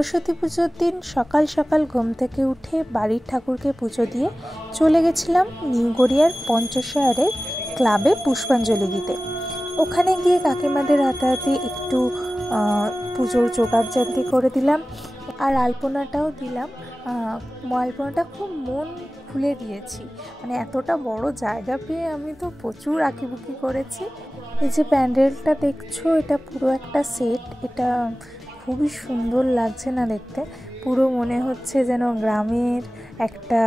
সরস্বতী পুজোর দিন সকাল সকাল ঘুম থেকে উঠে বাড়ির ঠাকুরকে পুজো দিয়ে চলে গেছিলাম নিউ গড়িয়ার পঞ্চশহরের ক্লাবে পুষ্পাঞ্জলি দিতে। ওখানে গিয়ে কাকিমাদের হাতে একটু পুজোর জোগাড়জান্তি করে দিলাম আর আলপনাটাও দিলাম। আলপনাটা খুব মন খুলে দিয়েছি, মানে এতটা বড় জায়গা পেয়ে আমি তো প্রচুর আঁকিবুকি করেছি। এই যে প্যান্ডেলটা দেখছো, এটা পুরো একটা সেট। এটা খুবই সুন্দর লাগছে না দেখতে, পুরো মনে হচ্ছে যেন গ্রামের একটা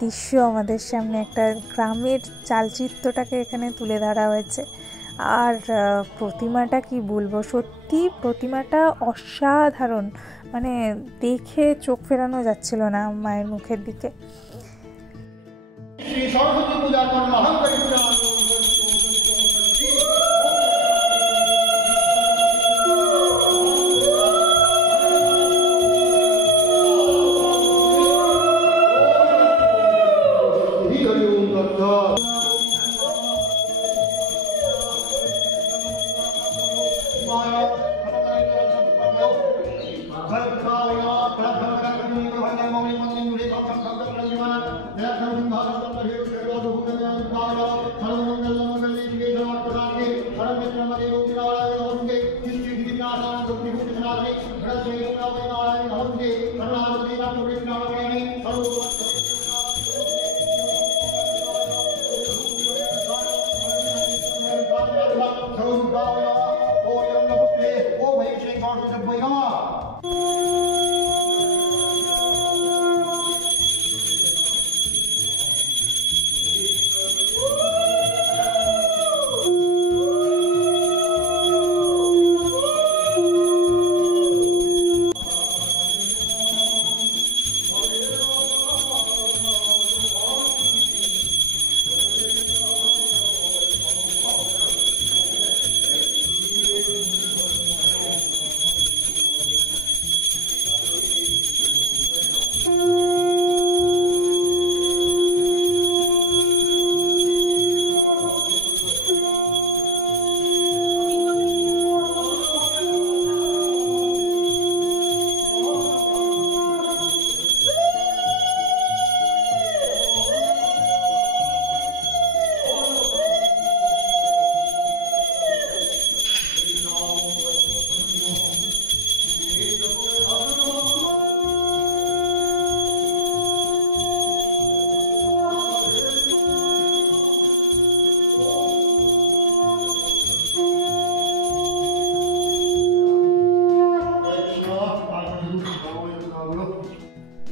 দৃশ্য আমাদের সামনে, একটা গ্রামের চালচিত্রটাকে এখানে তুলে ধরা হয়েছে। আর প্রতিমাটা কি বলবো, সত্যি প্রতিমাটা অসাধারণ, মানে দেখে চোখ ফেরানো যাচ্ছিল না মায়ের মুখের দিকে।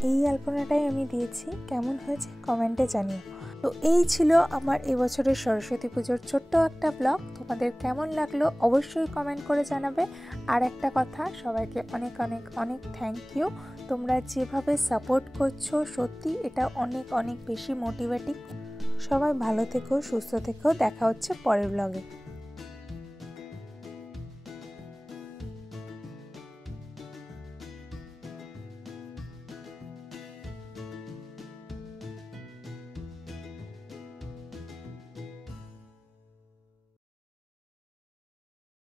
এই আলপনাটাই আমি দিয়েছি, কেমন হয়েছে কমেন্টে জানিও। তো এই ছিল আমার এবছরের সরস্বতী পুজোর ছোট্ট একটা ব্লগ। তোমাদের কেমন লাগলো অবশ্যই কমেন্ট করে জানাবে। আর একটা কথা, সবাইকে অনেক অনেক অনেক থ্যাংক ইউ। তোমরা যেভাবে সাপোর্ট করছো, সত্যি এটা অনেক অনেক বেশি মোটিভেটিং। সবাই ভালো থেকো, সুস্থ থেকো, দেখা হচ্ছে পরের ব্লগে।